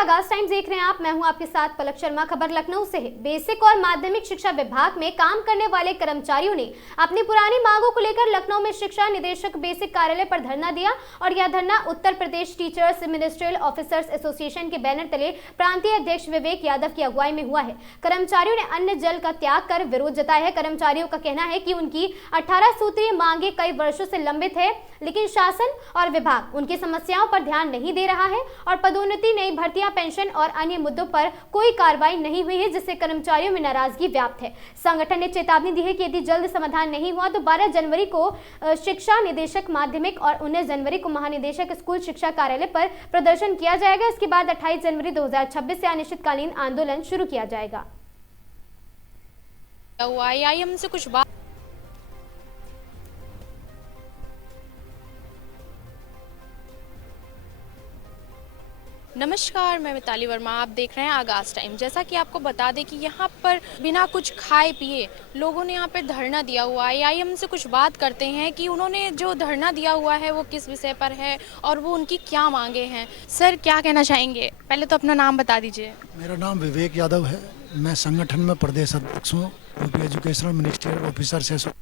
आगाज टाइम्स देख रहे हैं आप। मैं हूं आपके साथ पलक शर्मा। खबर लखनऊ से है। बेसिक और माध्यमिक शिक्षा विभाग में काम करने वाले कर्मचारियों ने अपनी पुरानी मांगों को लेकर लखनऊ में शिक्षा निदेशक बेसिक कार्यालय पर धरना दिया और यह धरना Uttar Pradesh teachers ministerial officers association के बैनर तले प्रांतीय अध्यक्ष विवेक यादव की अगुवाई में हुआ है। कर्मचारियों ने अन्न जल का त्याग कर विरोध जताया है। कर्मचारियों का कहना है कि उनकी 18 सूत्रीय मांगे कई वर्षों से लंबित है, लेकिन शासन और विभाग उनकी समस्याओं पर ध्यान नहीं दे रहा है और पदोन्नति, नई भर्तियां, पेंशन और अन्य मुद्दों पर कोई कार्रवाई नहीं हुई है, जिससे कर्मचारियों में नाराजगी व्याप्त है। संगठन ने चेतावनी दी है कि यदि जल्द समाधान नहीं हुआ तो 12 जनवरी को शिक्षा निदेशक माध्यमिक और 19 जनवरी को महानिदेशक स्कूल शिक्षा कार्यालय पर प्रदर्शन किया जाएगा। इसके बाद 28 जनवरी 2026 से अनिश्चितकालीन आंदोलन शुरू किया जाएगा। हमसे कुछ बात नमस्कार, मैं मिताली वर्मा। आप देख रहे हैं आगाज टाइम। जैसा कि आपको बता दें कि यहाँ पर बिना कुछ खाए पिए लोगों ने यहाँ पे धरना दिया हुआ है। आइए हमसे कुछ बात करते हैं कि उन्होंने जो धरना दिया हुआ है वो किस विषय पर है और वो उनकी क्या मांगे हैं। सर, क्या कहना चाहेंगे? पहले तो अपना नाम बता दीजिए। मेरा नाम विवेक यादव है। मैं संगठन में प्रदेश अध्यक्ष हूँ, यूपी एजुकेशनल मिनिस्ट्रियल ऑफिसर से।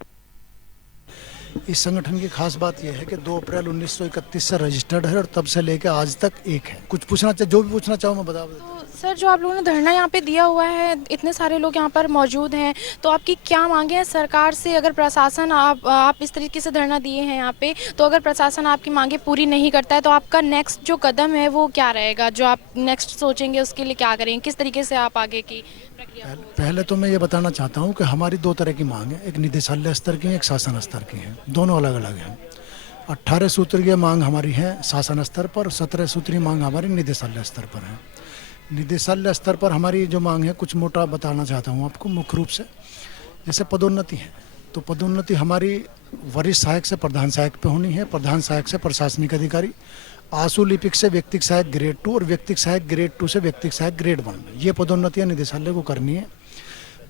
इस संगठन की खास बात यह है कि 2 अप्रैल 1931 से रजिस्टर्ड है और तब से लेकर आज तक एक है। कुछ पूछना चाहिए, जो भी पूछना चाहो मैं बता दूँ। तो सर, जो आप लोगों ने धरना यहाँ पे दिया हुआ है, इतने सारे लोग यहाँ पर मौजूद हैं, तो आपकी क्या मांगे हैं सरकार से? अगर प्रशासन आप इस तरीके से धरना दिए हैं यहाँ पे, तो अगर प्रशासन आपकी मांगे पूरी नहीं करता है तो आपका नेक्स्ट जो कदम है वो क्या रहेगा? जो आप नेक्स्ट सोचेंगे उसके लिए क्या करेंगे? किस तरीके से आप आगे की प्रक्रिया? पहले तो मैं ये बताना चाहता हूँ कि हमारी 2 तरह की मांग है, एक निदेशालय स्तर की है, एक शासन स्तर की है। दोनों अलग अलग हैं। 18 सूत्रीय मांग हमारी है शासन स्तर पर, 17 सूत्रीय मांग हमारी निदेशालय स्तर पर है। निदेशालय स्तर पर हमारी जो मांग है कुछ मोटा बताना चाहता हूँ आपको। मुख्य रूप से जैसे पदोन्नति है, तो पदोन्नति हमारी वरिष्ठ सहायक से प्रधान सहायक पे होनी है, प्रधान सहायक से प्रशासनिक अधिकारी, आशु लिपिक से व्यक्तिक सहायक ग्रेड 2 और व्यक्तिक सहायक ग्रेड 2 से व्यक्तिक सहायक ग्रेड 1 में। ये पदोन्नतियाँ निदेशालय को करनी है।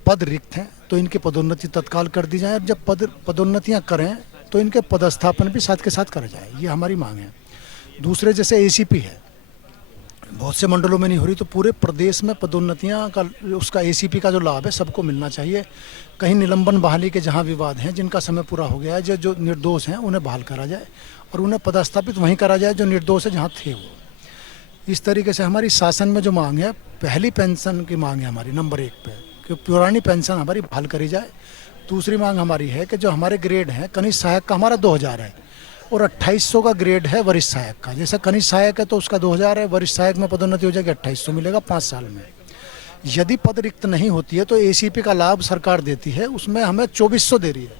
पद रिक्त हैं तो इनकी पदोन्नति तत्काल कर दी जाए और जब पदोन्नतियाँ करें तो इनके पदस्थापन भी साथ के साथ करा जाए, ये हमारी मांग है। दूसरे जैसे एसीपी है, बहुत से मंडलों में नहीं हो रही, तो पूरे प्रदेश में पदोन्नतियाँ का उसका एसीपी का जो लाभ है सबको मिलना चाहिए। कहीं निलंबन बहाली के जहाँ विवाद हैं, जिनका समय पूरा हो गया है, जो निर्दोष हैं उन्हें बहाल करा जाए और उन्हें पदस्थापित वहीं करा जाए जो निर्दोष है जहाँ थे वो। इस तरीके से हमारी शासन में जो मांग है, पहली पेंशन की मांग है हमारी नंबर 1 पे कि पुरानी पेंशन हमारी बहाल करी जाए। दूसरी मांग हमारी है कि जो हमारे ग्रेड हैं, कनिष्ठ सहायक का हमारा 2000 है और 2800 का ग्रेड है वरिष्ठ सहायक का। जैसे कनिष्ठ सहायक है तो उसका 2000 है, वरिष्ठ सहायक में पदोन्नति हो जाएगी, 2800 मिलेगा 5 साल में। यदि पद रिक्त नहीं होती है तो एसीपी का लाभ सरकार देती है, उसमें हमें 2400 दे रही है,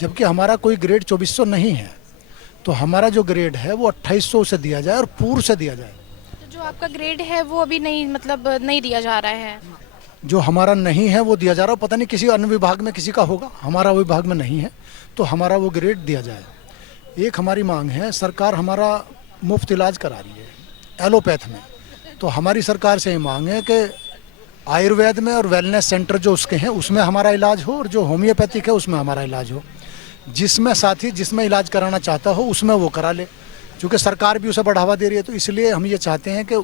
जबकि हमारा कोई ग्रेड 2400 नहीं है। तो हमारा जो ग्रेड है वो 2800 से दिया जाए और पूर्व से दिया जाए। तो जो आपका ग्रेड है वो अभी नहीं दिया जा रहा है? जो हमारा नहीं है वो दिया जा रहा है। पता नहीं किसी अन्य विभाग में किसी का होगा, हमारा विभाग में नहीं है, तो हमारा वो ग्रेड दिया जाए। एक हमारी मांग है, सरकार हमारा मुफ्त इलाज करा रही है एलोपैथ में, तो हमारी सरकार से ये मांग है कि आयुर्वेद में और वेलनेस सेंटर जो उसके हैं उसमें हमारा इलाज हो और जो होम्योपैथिक है उसमें हमारा इलाज हो। जिसमें साथी जिसमें इलाज कराना चाहता हो उसमें वो करा ले, क्योंकि सरकार भी उसे बढ़ावा दे रही है। तो इसलिए हम ये चाहते हैं कि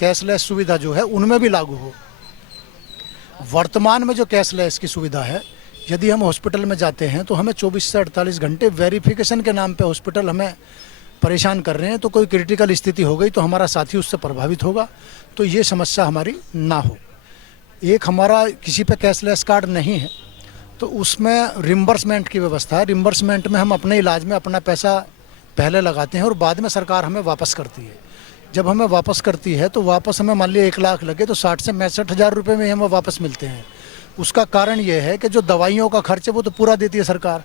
कैशलेस सुविधा जो है उनमें भी लागू हो। वर्तमान में जो कैशलेस की सुविधा है, यदि हम हॉस्पिटल में जाते हैं तो हमें 24 से 48 घंटे वेरिफिकेशन के नाम पे हॉस्पिटल हमें परेशान कर रहे हैं। तो कोई क्रिटिकल स्थिति हो गई तो हमारा साथी उससे प्रभावित होगा, तो ये समस्या हमारी ना हो। एक हमारा किसी पे कैशलेस कार्ड नहीं है तो उसमें रिम्बर्समेंट की व्यवस्था है। रिम्बर्समेंट में हम अपने इलाज में अपना पैसा पहले लगाते हैं और बाद में सरकार हमें वापस करती है। जब हमें वापस करती है तो वापस हमें मान लिया 1 लाख लगे तो 60 से 65 हज़ार रुपये में हमें वापस मिलते हैं। उसका कारण ये है कि जो दवाइयों का खर्च है वो तो पूरा देती है सरकार,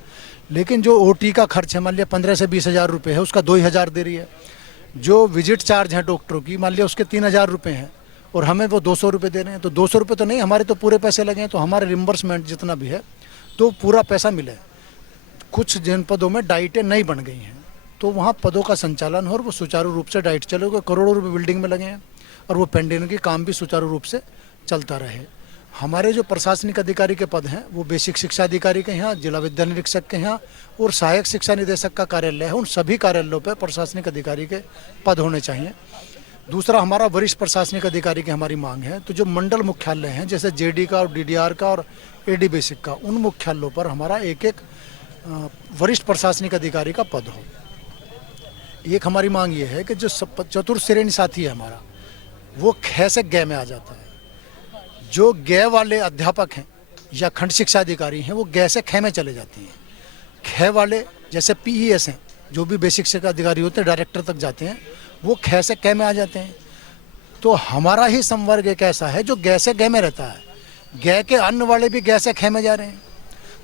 लेकिन जो ओटी का खर्च है मान लिया 15 से 20 हज़ार रुपये है, उसका 2000 दे रही है। जो विजिट चार्ज है डॉक्टरों की मान लिया उसके 3000 रुपये हैं और हमें वो 200 रुपये दे रहे हैं। तो 200 रुपये तो नहीं, हमारे तो पूरे पैसे लगे हैं। तो हमारे रिम्बर्समेंट जितना भी है तो पूरा पैसा मिले। कुछ जनपदों में डाइटें नहीं बन गई हैं तो वहाँ पदों का संचालन हो और वो सुचारू रूप से डाइट चलेगा। करोड़ों रुपए बिल्डिंग में लगे हैं और वो पेंडिंग की काम भी सुचारू रूप से चलता रहे। हमारे जो प्रशासनिक अधिकारी के पद हैं वो बेसिक शिक्षा अधिकारी के यहाँ, जिला विद्या निरीक्षक के यहाँ और सहायक शिक्षा निदेशक का कार्यालय है, उन सभी कार्यालयों पर प्रशासनिक अधिकारी के पद होने चाहिए। दूसरा हमारा वरिष्ठ प्रशासनिक अधिकारी की हमारी मांग है, तो जो मंडल मुख्यालय हैं जैसे जेडी का और डीडीआर का और एडी बेसिक का, उन मुख्यालयों पर हमारा एक एक वरिष्ठ प्रशासनिक अधिकारी का पद हो। एक हमारी मांग ये है कि जो चतुर्थ श्रेणी साथी है हमारा, वो ख से ग में आ जाता है। जो ग वाले अध्यापक हैं या खंड शिक्षा अधिकारी हैं, वो ग से ख में चले जाती हैं। ख वाले जैसे पीईएस हैं, जो भी बेसिक शिक्षा अधिकारी होते हैं, डायरेक्टर तक जाते हैं, वो ख से क में आ जाते हैं। तो हमारा ही संवर्ग एक ऐसा है जो ग से ग में रहता है, ग के अन्य वाले भी ग से ख में जा रहे हैं।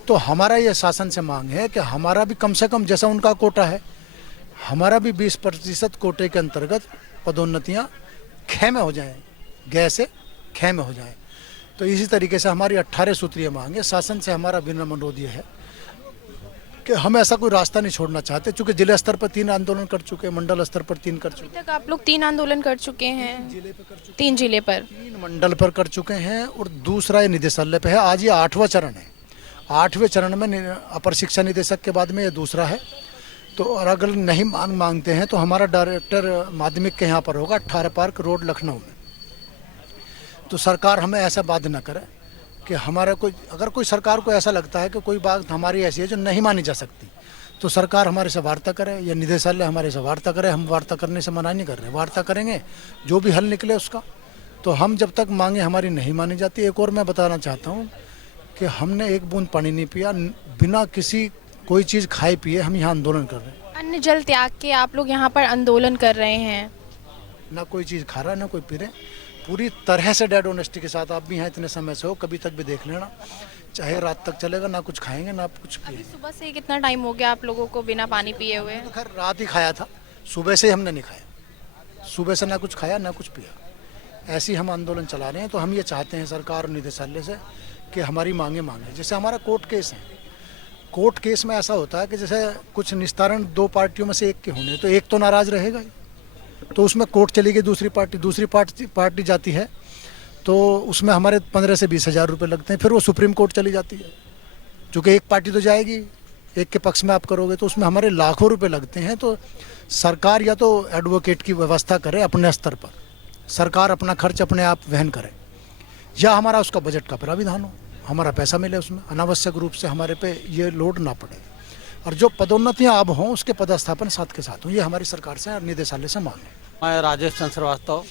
तो हमारा ये शासन से मांग है कि हमारा भी कम से कम, जैसा उनका कोटा है, हमारा भी 20% कोटे के अंतर्गत पदोन्नतियाँ ख में हो जाएं, ग से ख में हो जाएं। तो इसी तरीके से हमारी 18 सूत्रीय मांग है। शासन से हमारा विनम्र अनुरोध ये है कि हम ऐसा कोई रास्ता नहीं छोड़ना चाहते, चूँकि जिला स्तर पर 3 आंदोलन कर चुके हैं, मंडल स्तर पर 3 कर चुके हैं। तक आप लोग 3 आंदोलन कर चुके हैं, 3 जिले पर, 3 मंडल पर कर चुके हैं और दूसरा ये निदेशालय पे है। आज ये 8वां चरण है। 8वें चरण में अपर शिक्षा निदेशक के बाद में ये दूसरा है। तो और अगर नहीं मांगते हैं तो हमारा डायरेक्टर माध्यमिक के यहाँ पर होगा, 18 पार्क रोड, लखनऊ में। तो सरकार हमें ऐसा बाध्य न करे कि हमारा कोई, अगर कोई सरकार को ऐसा लगता है कि कोई बात हमारी ऐसी है जो नहीं मानी जा सकती, तो सरकार हमारे से वार्ता करे या निदेशालय हमारे से वार्ता करे। हम वार्ता करने से मना नहीं कर रहे, वार्ता करेंगे, जो भी हल निकले उसका। तो हम जब तक मांगे हमारी नहीं मानी जाती। एक और मैं बताना चाहता हूँ कि हमने एक बूंद पानी नहीं पिया, बिना किसी कोई चीज़ खाए पिए हम यहाँ आंदोलन कर रहे हैं। अन्न जल त्याग के आप लोग यहाँ पर आंदोलन कर रहे हैं। ना कोई चीज़ खा रहा, ना कोई पी रहे, पूरी तरह से डेड ऑनेस्टी के साथ। आप भी यहाँ इतने समय से हो, कभी तक भी देख लेना, चाहे रात तक चलेगा, ना कुछ खाएंगे ना कुछ पिएंगे। सुबह से कितना टाइम हो गया आप लोगों को बिना पानी पिए हुए? तो खैर रात ही खाया था, सुबह से हमने नहीं खाया, सुबह से ना कुछ खाया ना कुछ पिया, ऐसे ही हम आंदोलन चला रहे हैं। तो हम ये चाहते हैं सरकार और निदेशालय से कि हमारी मांगे मांगे। जैसे हमारा कोर्ट केस है, कोर्ट केस में ऐसा होता है कि जैसे कुछ निस्तारण 2 पार्टियों में से एक के होने, तो एक तो नाराज रहेगा ही, तो उसमें कोर्ट चली गई दूसरी पार्टी जाती है, तो उसमें हमारे 15 से 20 हज़ार रुपये लगते हैं। फिर वो सुप्रीम कोर्ट चली जाती है, चूँकि एक पार्टी तो जाएगी, एक के पक्ष में आप करोगे तो उसमें हमारे लाखों रुपए लगते हैं। तो सरकार या तो एडवोकेट की व्यवस्था करे अपने स्तर पर, सरकार अपना खर्च अपने आप वहन करे, या हमारा उसका बजट का प्राविधान हो, हमारा पैसा मिले उसमें, अनावश्यक रूप से हमारे पे ये लोड ना पड़े, और जो पदोन्नतियां अब हों उसके पदस्थापन साथ के साथ हों। ये हमारी सरकार से और निदेशालय से मांग है। मैं राजेश चंद्र श्रीवास्तव,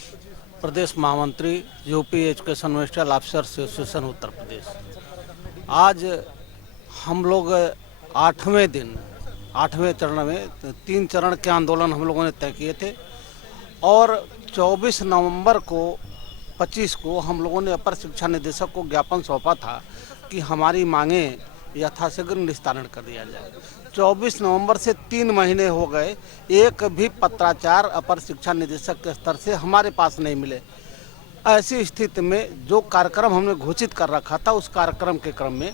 प्रदेश महामंत्री UP education ministerial officer association Uttar Pradesh. आज हम लोग 8वें दिन 8वें चरण में 3 चरण के आंदोलन हम लोगों ने तय किए थे, और 24 नवंबर को 25 को हम लोगों ने अपर शिक्षा निदेशक को ज्ञापन सौंपा था कि हमारी मांगें यथाशीघ्र निस्तारण कर दिया जाए। 24 नवंबर से 3 महीने हो गए, एक भी पत्राचार अपर शिक्षा निदेशक के स्तर से हमारे पास नहीं मिले। ऐसी स्थिति में जो कार्यक्रम हमने घोषित कर रखा था, उस कार्यक्रम के क्रम में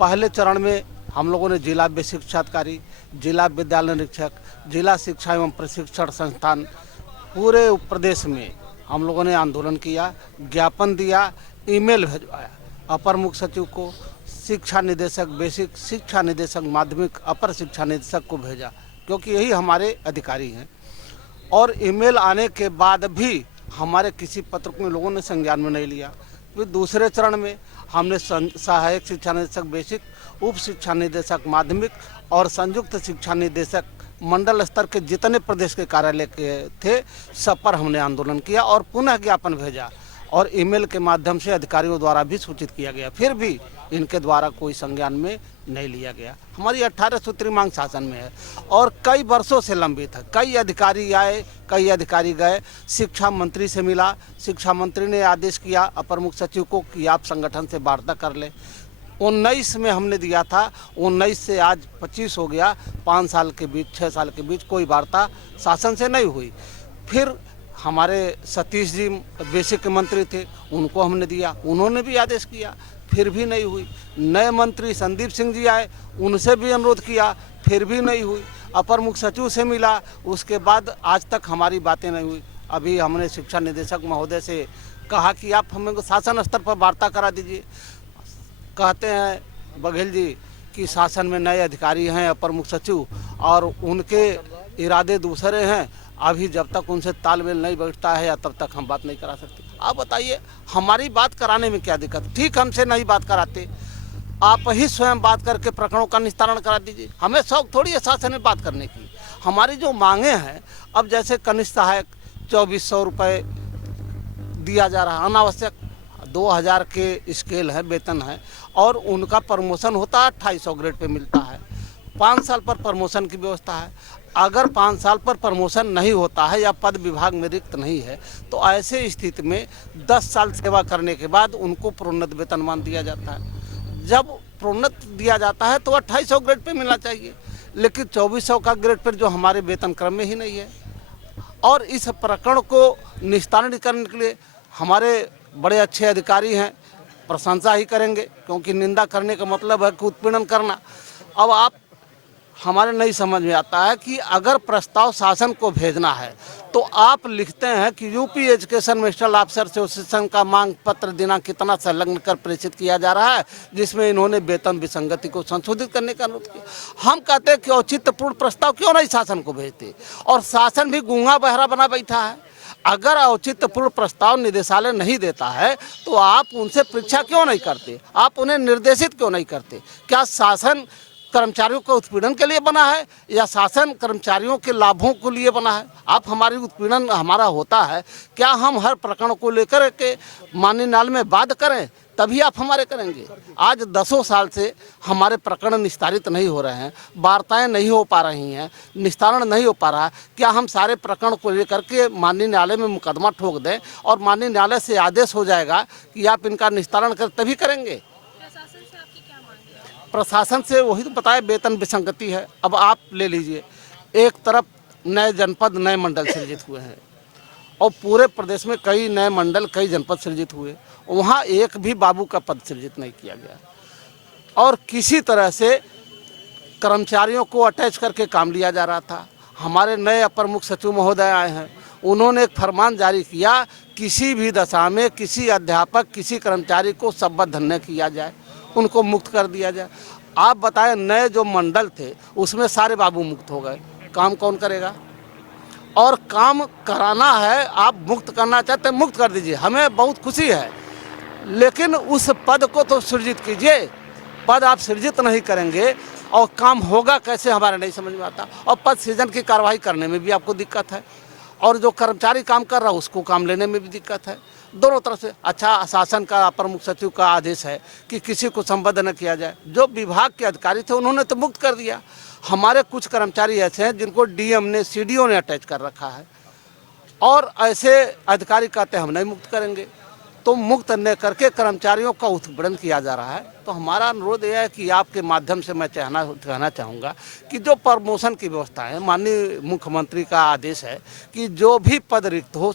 पहले चरण में हम लोगों ने जिला बेसिक शिक्षा अधिकारी, जिला विद्यालय निरीक्षक, जिला शिक्षा एवं प्रशिक्षण संस्थान, पूरे प्रदेश में हम लोगों ने आंदोलन किया, ज्ञापन दिया, ईमेल भिजवाया अपर मुख्य सचिव को, शिक्षा निदेशक बेसिक, शिक्षा निदेशक माध्यमिक, अपर शिक्षा निदेशक को भेजा, क्योंकि यही हमारे अधिकारी हैं। और ईमेल आने के बाद भी हमारे किसी पत्र को लोगों ने संज्ञान में नहीं लिया। फिर दूसरे चरण में हमने सहायक शिक्षा निदेशक बेसिक, उप शिक्षा निदेशक माध्यमिक और संयुक्त शिक्षा निदेशक मंडल स्तर के जितने प्रदेश के कार्यालय के थे, सब पर हमने आंदोलन किया और पुनः ज्ञापन भेजा, और ईमेल के माध्यम से अधिकारियों द्वारा भी सूचित किया गया। फिर भी इनके द्वारा कोई संज्ञान में नहीं लिया गया। हमारी 18 सूत्री मांग शासन में है और कई वर्षों से लंबित है। कई अधिकारी आए, कई अधिकारी गए, शिक्षा मंत्री से मिला, शिक्षा मंत्री ने आदेश किया अपर मुख्य सचिव को कि आप संगठन से वार्ता कर लें। 19 में हमने दिया था, 19 से आज 25 हो गया, 5 साल के बीच, 6 साल के बीच कोई वार्ता शासन से नहीं हुई। फिर हमारे सतीश जी बेसिक मंत्री थे, उनको हमने दिया, उन्होंने भी आदेश किया, फिर भी नहीं हुई। नए मंत्री संदीप सिंह जी आए, उनसे भी अनुरोध किया, फिर भी नहीं हुई। अपर मुख्य सचिव से मिला, उसके बाद आज तक हमारी बातें नहीं हुई। अभी हमने शिक्षा निदेशक महोदय से कहा कि आप हमें शासन स्तर पर वार्ता करा दीजिए। कहते हैं बघेल जी कि शासन में नए अधिकारी हैं अपर मुख्य सचिव, और उनके इरादे दूसरे हैं, अभी जब तक उनसे तालमेल नहीं बैठता है या तब तक हम बात नहीं करा सकते। आप बताइए हमारी बात कराने में क्या दिक्कत? ठीक, हमसे नहीं बात कराते, आप ही स्वयं बात करके प्रकरणों का निस्तारण करा दीजिए। हमें शौक थोड़ी है शासन में बात करने की। हमारी जो मांगे हैं, अब जैसे कनिष्ठ सहायक 2400 रुपये दिया जा रहा है, अनावश्यक 2000 के स्केल है, वेतन है, और उनका प्रमोशन होता है 2800 ग्रेड पे मिलता है। 5 साल पर प्रमोशन की व्यवस्था है। अगर 5 साल पर प्रमोशन नहीं होता है या पद विभाग में रिक्त नहीं है तो ऐसे स्थिति में 10 साल सेवा करने के बाद उनको प्रोन्नत वेतनमान दिया जाता है। जब प्रोन्नत दिया जाता है तो 2800 ग्रेड पे मिलना चाहिए, लेकिन 2400 का ग्रेड पर जो हमारे वेतन क्रम में ही नहीं है। और इस प्रकरण को निस्तारण करने के लिए हमारे बड़े अच्छे अधिकारी हैं, प्रशंसा ही करेंगे, क्योंकि निंदा करने का मतलब है कि उत्पीड़न करना। अब आप हमारे नहीं समझ में आता है कि अगर प्रस्ताव शासन को भेजना है तो आप लिखते हैं कि UP education ministerial officer association का मांग पत्र दिनांक कितना संलग्न कर प्रेषित किया जा रहा है, जिसमें इन्होंने वेतन विसंगति को संशोधित करने का अनुरोध किया। हम कहते हैं कि औचित्यपूर्ण प्रस्ताव क्यों नहीं शासन को भेजते, और शासन भी गूंगा बहरा बना बैठा है। अगर औचित्यपूर्ण प्रस्ताव निदेशालय नहीं देता है तो आप उनसे परीक्षा क्यों नहीं करते, आप उन्हें निर्देशित क्यों नहीं करते? क्या शासन कर्मचारियों का उत्पीड़न के लिए बना है या शासन कर्मचारियों के लाभों के लिए बना है? आप हमारी उत्पीड़न हमारा होता है, क्या हम हर प्रकरण को लेकर के माननीय न्यायालय में बात करें तभी आप हमारे करेंगे? आज 10 साल से हमारे प्रकरण निस्तारित नहीं हो रहे हैं, वार्ताएं नहीं हो पा रही हैं, निस्तारण नहीं हो पा रहा। क्या हम सारे प्रकरण को लेकर के माननीय न्यायालय में मुकदमा ठोक दें और माननीय न्यायालय से आदेश हो जाएगा कि आप इनका निस्तारण कर तभी करेंगे? प्रशासन से वही तो बताया, वेतन विसंगति है। अब आप ले लीजिए, एक तरफ नए जनपद नए मंडल सृजित हुए हैं और पूरे प्रदेश में कई नए मंडल कई जनपद सृजित हुए, वहाँ एक भी बाबू का पद सृजित नहीं किया गया और किसी तरह से कर्मचारियों को अटैच करके काम लिया जा रहा था। हमारे नए अपर मुख्य सचिव महोदय आए हैं, उन्होंने एक फरमान जारी किया, किसी भी दशा में किसी अध्यापक किसी कर्मचारी को शपथ न किया जाए, उनको मुक्त कर दिया जाए। आप बताएं, नए जो मंडल थे उसमें सारे बाबू मुक्त हो गए, काम कौन करेगा? और काम कराना है, आप मुक्त करना चाहते हैं मुक्त कर दीजिए, हमें बहुत खुशी है, लेकिन उस पद को तो सृजित कीजिए। पद आप सृजित नहीं करेंगे और काम होगा कैसे, हमारे नहीं समझ में आता। और पद सृजन की कार्रवाई करने में भी आपको दिक्कत है और जो कर्मचारी काम कर रहा है उसको काम लेने में भी दिक्कत है, दोनों तरफ से। अच्छा, शासन का अपर मुख्य सचिव का आदेश है कि किसी को संबद्ध न किया जाए। जो विभाग के अधिकारी थे उन्होंने तो मुक्त कर दिया। हमारे कुछ कर्मचारी ऐसे हैं जिनको डीएम ने सीडीओ ने अटैच कर रखा है और ऐसे अधिकारी कहते हैं हम नहीं मुक्त करेंगे। तो मुक्त न करके कर्मचारियों का उत्पीड़न किया जा रहा है। तो हमारा अनुरोध यह है कि आपके माध्यम से मैं कहना चाहूँगा कि जो प्रमोशन की व्यवस्था है, माननीय मुख्यमंत्री का आदेश है कि जो भी पद रिक्त हो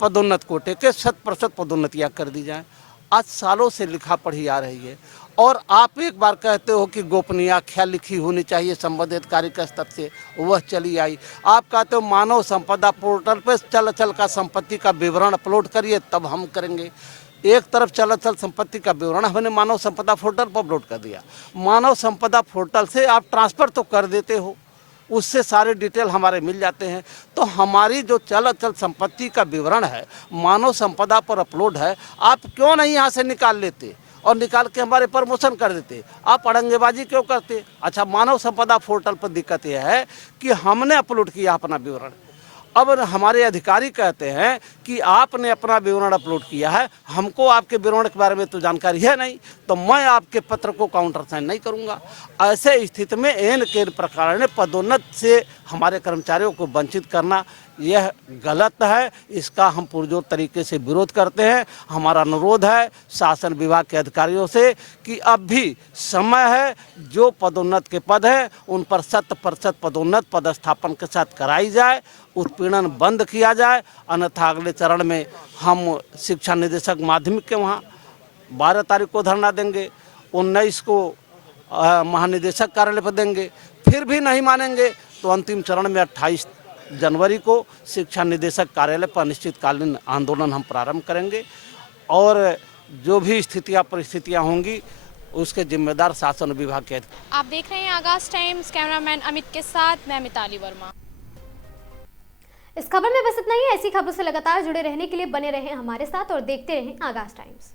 पदोन्नत कोटे के 100% पदोन्नतियाँ कर दी जाएँ। आज सालों से लिखा पढ़ी आ रही है और आप एक बार कहते हो कि गोपनीय आख्या लिखी होनी चाहिए संबंधित अधिकारी के स्तर से, वह चली आई। आप कहते हो मानव संपदा पोर्टल पर चल अचल का संपत्ति का विवरण अपलोड करिए तब हम करेंगे। एक तरफ चल अचल संपत्ति का विवरण हमने मानव संपदा पोर्टल पर अपलोड कर दिया। मानव संपदा पोर्टल से आप ट्रांसफ़र तो कर देते हो, उससे सारे डिटेल हमारे मिल जाते हैं। तो हमारी जो चल अचल संपत्ति का विवरण है मानव संपदा पर अपलोड है, आप क्यों नहीं यहाँ से निकाल लेते और निकाल के हमारे प्रमोशन कर देते? आप अड़ंगेबाजी क्यों करते? अच्छा, मानव संपदा पोर्टल पर दिक्कत यह है कि हमने अपलोड किया अपना विवरण, अब हमारे अधिकारी कहते हैं कि आपने अपना विवरण अपलोड किया है, हमको आपके विवरण के बारे में तो जानकारी है नहीं, तो मैं आपके पत्र को काउंटर साइन नहीं करूंगा। ऐसे स्थिति में एन के प्रकार ने पदोन्नत से हमारे कर्मचारियों को वंचित करना यह गलत है। इसका हम पुरजोर तरीके से विरोध करते हैं। हमारा अनुरोध है शासन विभाग के अधिकारियों से कि अब भी समय है, जो पदोन्नत के पद हैं उन पर 100% पदोन्नत पदस्थापन के साथ कराई जाए, उत्पीड़न बंद किया जाए। अन्यथा अगले चरण में हम शिक्षा निदेशक माध्यमिक के वहाँ 12 तारीख को धरना देंगे, 19 को महानिदेशक कार्यालय पर देंगे। फिर भी नहीं मानेंगे तो अंतिम चरण में 28 जनवरी को शिक्षा निदेशक कार्यालय पर अनिश्चितकालीन आंदोलन हम प्रारंभ करेंगे और जो भी स्थितियाँ परिस्थितियाँ होंगी उसके जिम्मेदार शासन विभाग के। आप देख रहे हैं आगाज टाइम्स, कैमरामैन अमित के साथ मैं मिताली वर्मा। इस खबर में बस इतना ही। ऐसी खबरों से लगातार जुड़े रहने के लिए बने रहें हमारे साथ और देखते रहें आगाज टाइम्स।